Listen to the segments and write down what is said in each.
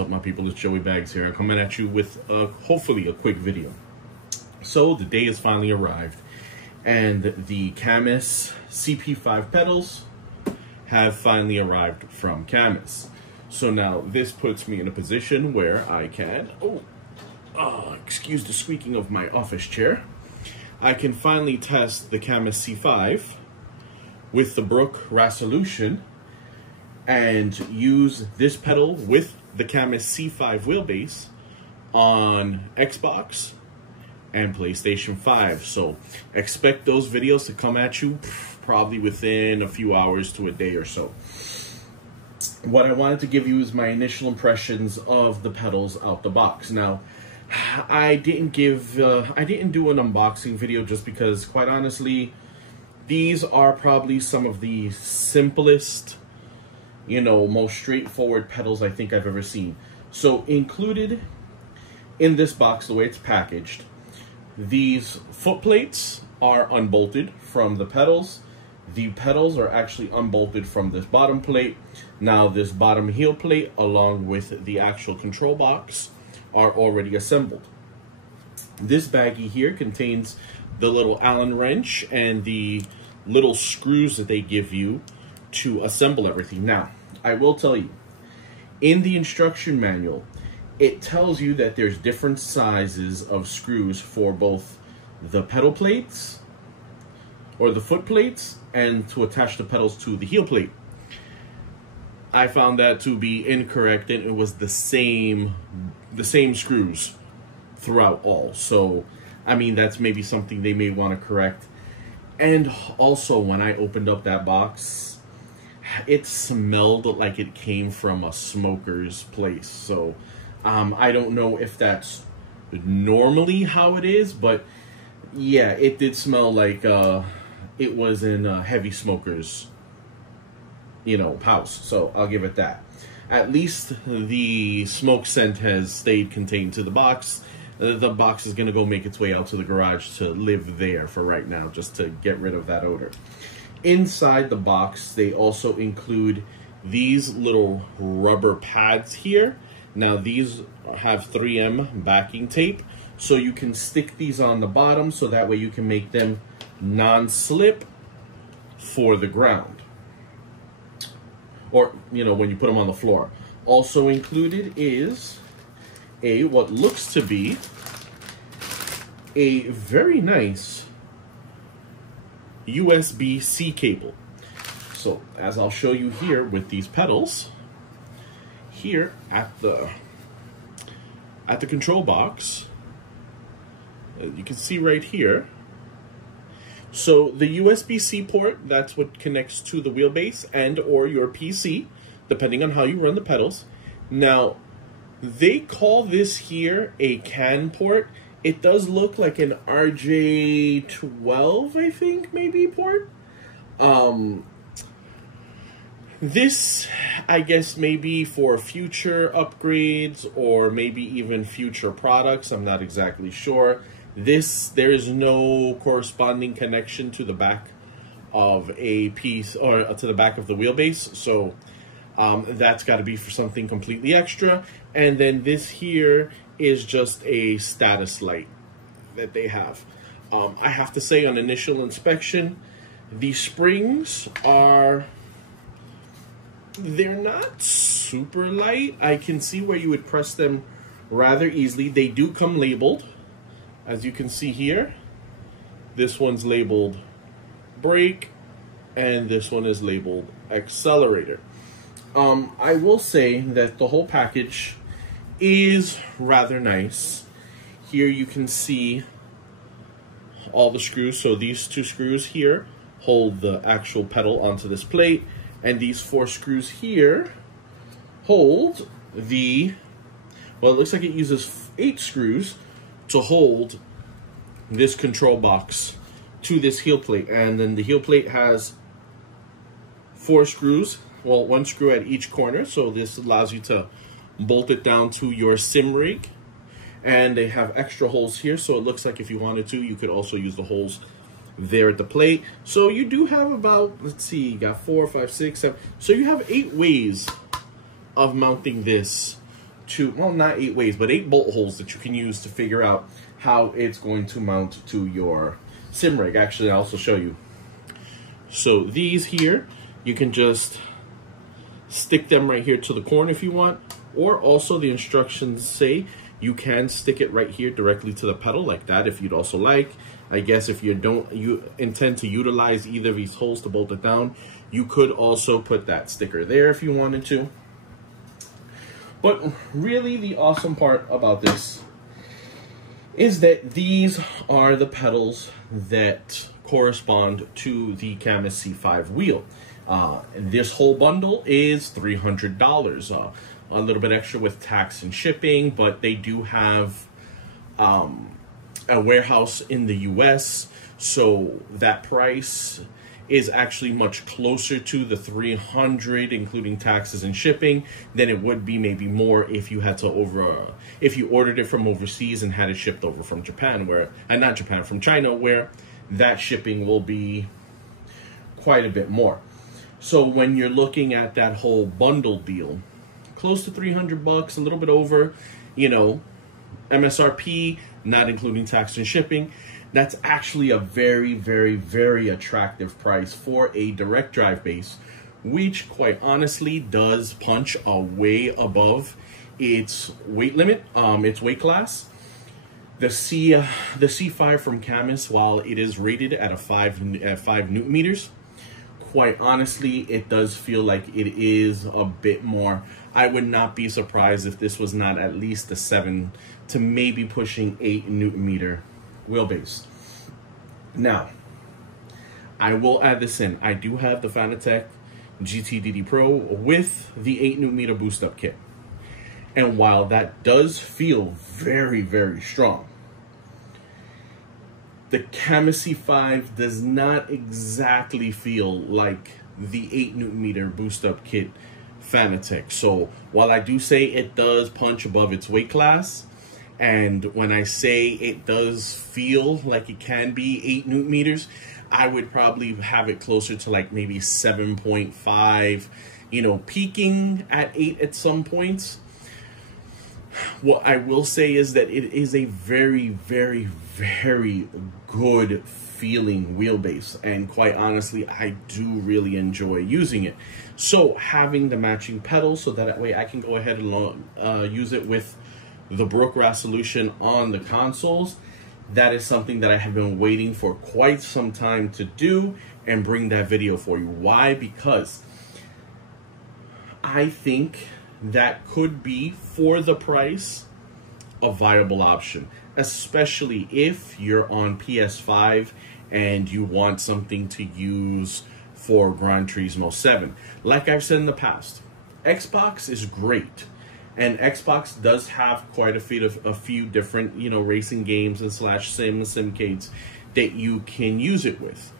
up, my people? It's Joey Bags here. I'm coming at you with hopefully a quick video. So the day has finally arrived, and the Camis CP5 pedals have finally arrived from Camis. So now this puts me in a position where I can, excuse the squeaking of my office chair. I can finally test the Camis C5 with the Brook Resolution and use this pedal with the Camis C5 wheelbase on Xbox and PlayStation 5. So expect those videos to come at you probably within a few hours to a day or so. What I wanted to give you is my initial impressions of the pedals out the box. Now, I didn't do an unboxing video just because, quite honestly, these are probably some of the simplest, most straightforward pedals I think I've ever seen. So included in this box, the way it's packaged, these foot plates are unbolted from the pedals. The pedals are actually unbolted from this bottom plate. Now this bottom heel plate along with the actual control box are already assembled. This baggie here contains the little Allen wrench and the little screws that they give you to assemble everything. Now, I will tell you, in the instruction manual, it tells you that there's different sizes of screws for both the pedal plates or the foot plates and to attach the pedals to the heel plate. I found that to be incorrect, and it was the same screws throughout all. So, I mean, that's maybe something they may want to correct. And also, when I opened up that box, it smelled like it came from a smoker's place. So, I don't know if that's normally how it is, but yeah, it did smell like it was in a heavy smoker's, house. So I'll give it that. At least the smoke scent has stayed contained to the box. The box is going to go make its way out to the garage to live there for right now, just to get rid of that odor. Inside the box, they also include these little rubber pads here. Now these have 3M backing tape, so you can stick these on the bottom so that way you can make them non-slip for the ground, or when you put them on the floor. Also included is what looks to be a very nice USB-C cable. So as I'll show you here with these pedals here at the control box, you can see right here. So the USB-C port, that's what connects to the wheelbase and or your PC, depending on how you run the pedals. Now, they call this here a CAN port. It does look like an RJ12, I think, maybe, port. This, I guess, maybe for future upgrades or maybe even future products. I'm not exactly sure. There is no corresponding connection to the back of a piece or to the back of the wheelbase. So that's got to be for something completely extra. And then this here is just a status light that they have. I have to say, on initial inspection, the springs they're not super light. I can see where you would press them rather easily. They do come labeled. As you can see here, this one's labeled brake, and this one is labeled accelerator. I will say that the whole package is rather nice. Here you can see all the screws. So these 2 screws here hold the actual pedal onto this plate, and these 4 screws here hold it looks like it uses 8 screws to hold this control box to this heel plate. And then the heel plate has 4 screws, well, 1 screw at each corner, so this allows you to bolt it down to your sim rig. And they have extra holes here, so it looks like if you wanted to, you could also use the holes there at the plate. So you do have about, let's see, you got 4, 5, 6, 7. So you have 8 ways of mounting this to, well, not 8 ways, but 8 bolt holes that you can use to figure out how it's going to mount to your sim rig. Actually, I'll also show you. So these here, you can just stick them right here to the corner if you want, or also the instructions say you can stick it right here directly to the pedal like that if you'd also like. I guess if you intend to utilize either of these holes to bolt it down, you could also put that sticker there if you wanted to. But really the awesome part about this is that these are the pedals that correspond to the Camus C5 wheel. This whole bundle is $300, a little bit extra with tax and shipping, but they do have a warehouse in the US, so that price is actually much closer to the $300, including taxes and shipping, than it would be maybe more if you had to if you ordered it from overseas and had it shipped over from Japan, from China, where that shipping will be quite a bit more. So when you're looking at that whole bundle deal, close to $300, a little bit over, you know, MSRP, not including tax and shipping, that's actually a very, very, very attractive price for a direct drive base, which quite honestly does punch a way above its weight limit, its weight class. The C5 from Camus, while it is rated at 5 Newton meters, quite honestly, it does feel like it is a bit more. I would not be surprised if this was not at least a 7 to maybe pushing 8 Newton meter wheelbase. Now, I will add this in. I do have the Fanatec GT-DD Pro with the 8 Newton meter boost up kit. And while that does feel very, very strong, the Camus C5 does not exactly feel like the 8 Newton meter boost up kit Fanatec. So while I do say it does punch above its weight class, and when I say it does feel like it can be 8 Newton meters, I would probably have it closer to like maybe 7.5, you know, peaking at 8 at some points. What I will say is that it is a very, very, very good feeling wheelbase, and quite honestly, I do really enjoy using it. So having the matching pedals, so that way I can go ahead and use it with the Brook resolution on the consoles, that is something that I have been waiting for quite some time to do and bring that video for you. Why? Because I think that could be, for the price, a viable option, especially if you're on PS5 and you want something to use for Gran Turismo 7. Like I've said in the past, Xbox is great, and Xbox does have quite a few different, you know, racing games and simcades that you can use it with.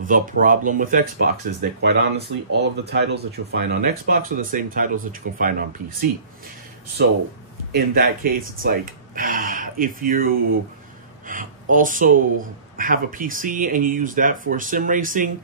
The problem with Xbox is that, quite honestly, all of the titles that you'll find on Xbox are the same titles that you can find on PC. So in that case, it's like, if you also have a PC and you use that for sim racing,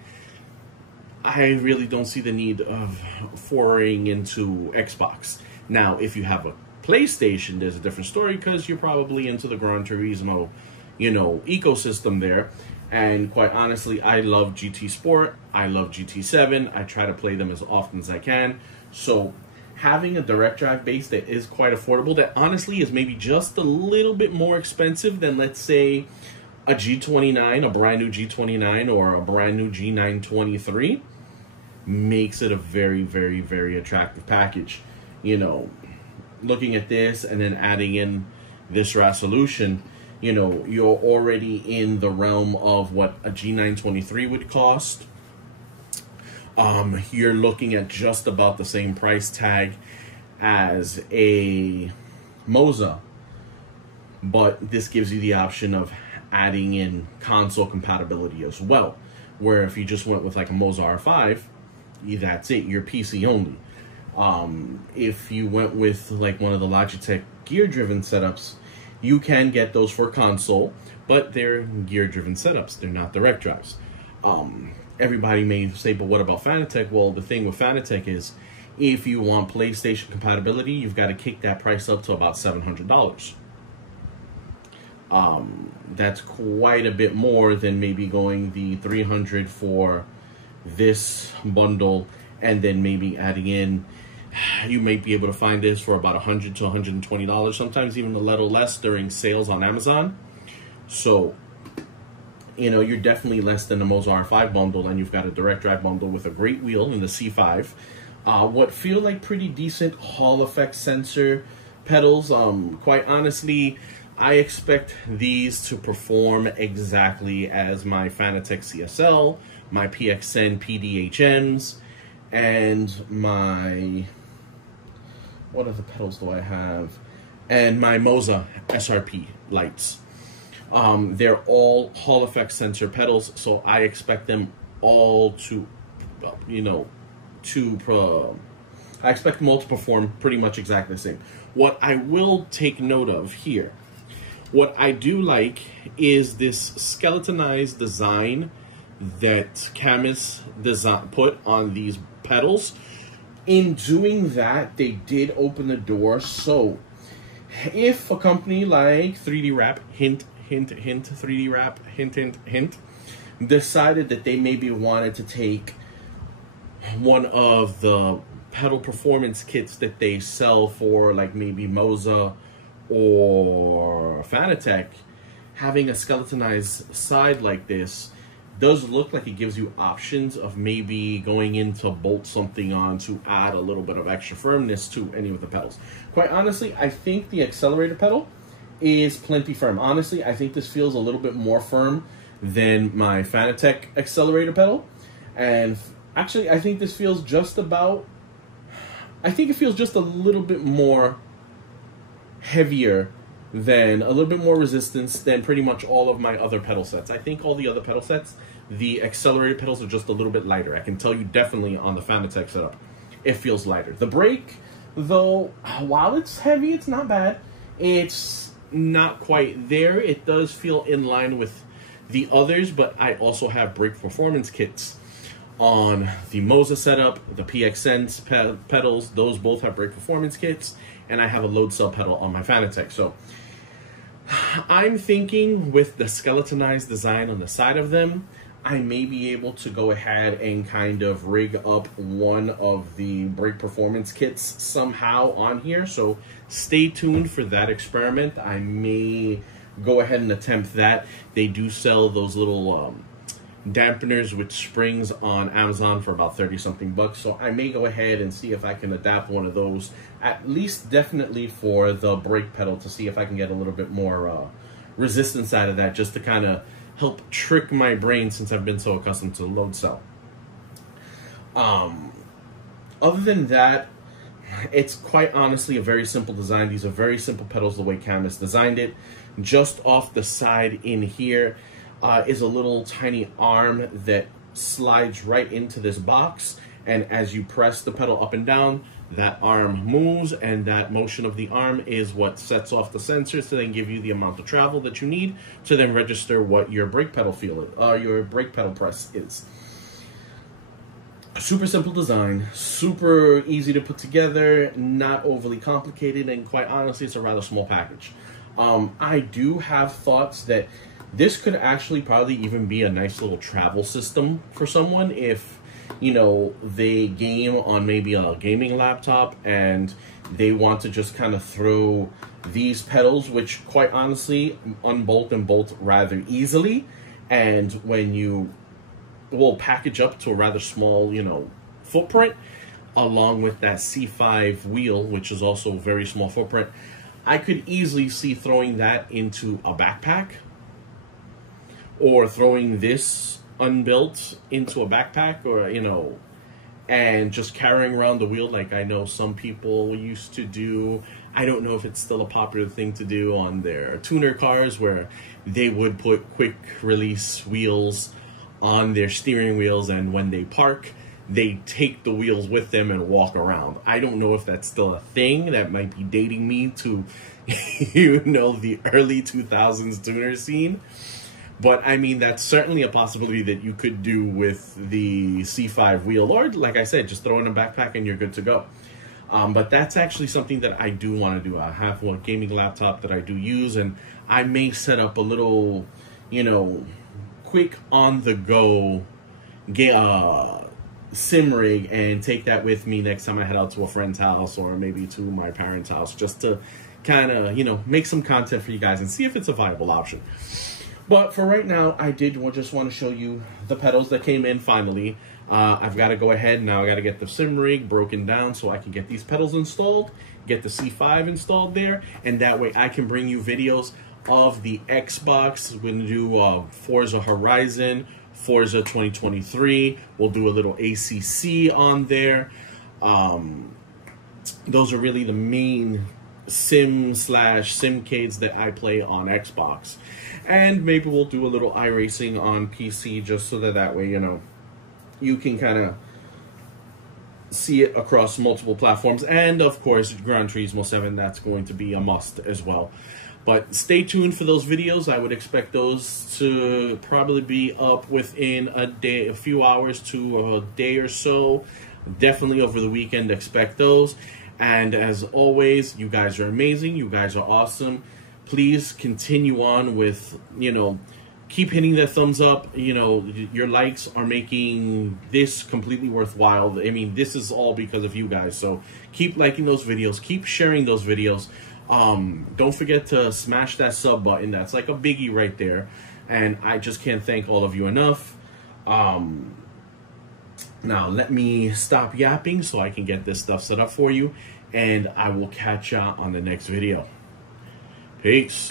I really don't see the need of foraying into Xbox. Now, if you have a PlayStation, there's a different story, because you're probably into the Gran Turismo, you know, ecosystem there. And quite honestly, I love GT Sport, I love GT7, I try to play them as often as I can. So having a direct drive base that is quite affordable, that honestly is maybe just a little bit more expensive than, let's say, a G29, a brand new G29, or a brand new G923, makes it a very, very, very attractive package. You know, looking at this and then adding in this resolution, you know, you're already in the realm of what a G923 would cost. You're looking at just about the same price tag as a Moza, but this gives you the option of adding in console compatibility as well, where if you just went with like a Moza R5, that's it, you're PC only. If you went with like one of the Logitech gear-driven setups, you can get those for console, but they're gear-driven setups. They're not direct drives. Everybody may say, but what about Fanatec? Well, the thing with Fanatec is If you want PlayStation compatibility, you've got to kick that price up to about $700. That's quite a bit more than maybe going the $300 for this bundle, and then maybe adding in, you may be able to find this for about $100 to $120, sometimes even a little less during sales on Amazon. So, you know, you're definitely less than the Moza R5 bundle, and you've got a direct drive bundle with a great wheel in the C5. What feel like pretty decent Hall effect sensor pedals. Quite honestly, I expect these to perform exactly as my Fanatec CSL, my PXN PDHMs, and my, what other pedals do I have? And my Moza SRP lights. They're all Hall effect sensor pedals, so I expect them all to, you know, I expect them all to perform pretty much exactly the same. What I will take note of here, what I do like is this skeletonized design that Camis put on these pedals. In doing that, they did open the door. So if a company like 3D Wrap, hint, hint, hint, 3D Wrap, hint, hint, hint, decided that they maybe wanted to take one of the pedal performance kits that they sell for, like maybe Moza or Fanatec, having a skeletonized side like this does look like it gives you options of maybe going in to bolt something on to add a little bit of extra firmness to any of the pedals. Quite honestly, I think the accelerator pedal is plenty firm. Honestly, I think this feels a little bit more firm than my Fanatec accelerator pedal. And actually, I think this feels just about, I think it feels just a little bit more heavier than, a little bit more resistance than pretty much all of my other pedal sets. I think all the other pedal sets, the accelerator pedals are just a little bit lighter. I can tell you definitely on the Fanatec setup, it feels lighter. The brake, though, while it's heavy, it's not bad. It's not quite there. It does feel in line with the others, but I also have brake performance kits on the Moza setup, the PXN pedals. Those both have brake performance kits, and I have a load cell pedal on my Fanatec. So I'm thinking with the skeletonized design on the side of them, I may be able to go ahead and kind of rig up one of the brake performance kits somehow on here. So stay tuned for that experiment. I may go ahead and attempt that. They do sell those little dampeners with springs on Amazon for about 30-something bucks. So I may go ahead and see if I can adapt one of those, at least definitely for the brake pedal, to see if I can get a little bit more resistance out of that, just to kind of help trick my brain since I've been so accustomed to the load cell. Other than that, it's quite honestly a very simple design. These are very simple pedals the way Camis designed it. Just off the side in here is a little tiny arm that slides right into this box, and as you press the pedal up and down, that arm moves, and that motion of the arm is what sets off the sensors to then give you the amount of travel that you need to then register what your brake pedal your brake pedal press is. Super simple design, super easy to put together, not overly complicated, and quite honestly, it's a rather small package. I do have thoughts that this could actually probably even be a nice little travel system for someone if, you know, they game on maybe a gaming laptop and they want to just kind of throw these pedals, which quite honestly unbolt and bolt rather easily, and when you will package up to a rather small, you know, footprint, along with that C5 wheel, which is also a very small footprint, I could easily see throwing that into a backpack, or throwing this unbuilt into a backpack, or, you know, and just carrying around the wheel like I know some people used to do. I don't know if it's still a popular thing to do on their tuner cars, where they would put quick release wheels on their steering wheels, and when they park, they take the wheels with them and walk around. I don't know if that's still a thing. That might be dating me to, you know, the early 2000s tuner scene. But I mean, that's certainly a possibility that you could do with the C5 wheel, or like I said, just throw in a backpack and you're good to go. But that's actually something that I do want to do. I have a gaming laptop that I do use, and I may set up a little, you know, quick on the go sim rig and take that with me next time I head out to a friend's house or maybe to my parents' house, just to kind of, you know, make some content for you guys and see if it's a viable option. But for right now, I did just want to show you the pedals that came in finally. I've got to go ahead now. I got to get the sim rig broken down so I can get these pedals installed, get the C5 installed there, and that way I can bring you videos of the Xbox. We're going to do Forza Horizon, Forza 2023. We'll do a little ACC on there. Those are really the main simcades that I play on Xbox. And maybe we'll do a little iRacing on PC, just so that way, you know, you can kind of see it across multiple platforms. And of course, Gran Turismo 7, that's going to be a must as well. But stay tuned for those videos. I would expect those to probably be up within a few hours to a day or so. Definitely over the weekend, expect those. And as always, you guys are amazing. You guys are awesome. Please continue on with, you know, keep hitting that thumbs up. You know, your likes are making this completely worthwhile. I mean, this is all because of you guys. So keep liking those videos. Keep sharing those videos. Don't forget to smash that sub button. That's like a biggie right there. And I just can't thank all of you enough. Now, let me stop yapping so I can get this stuff set up for you. And I will catch you on the next video. Peace.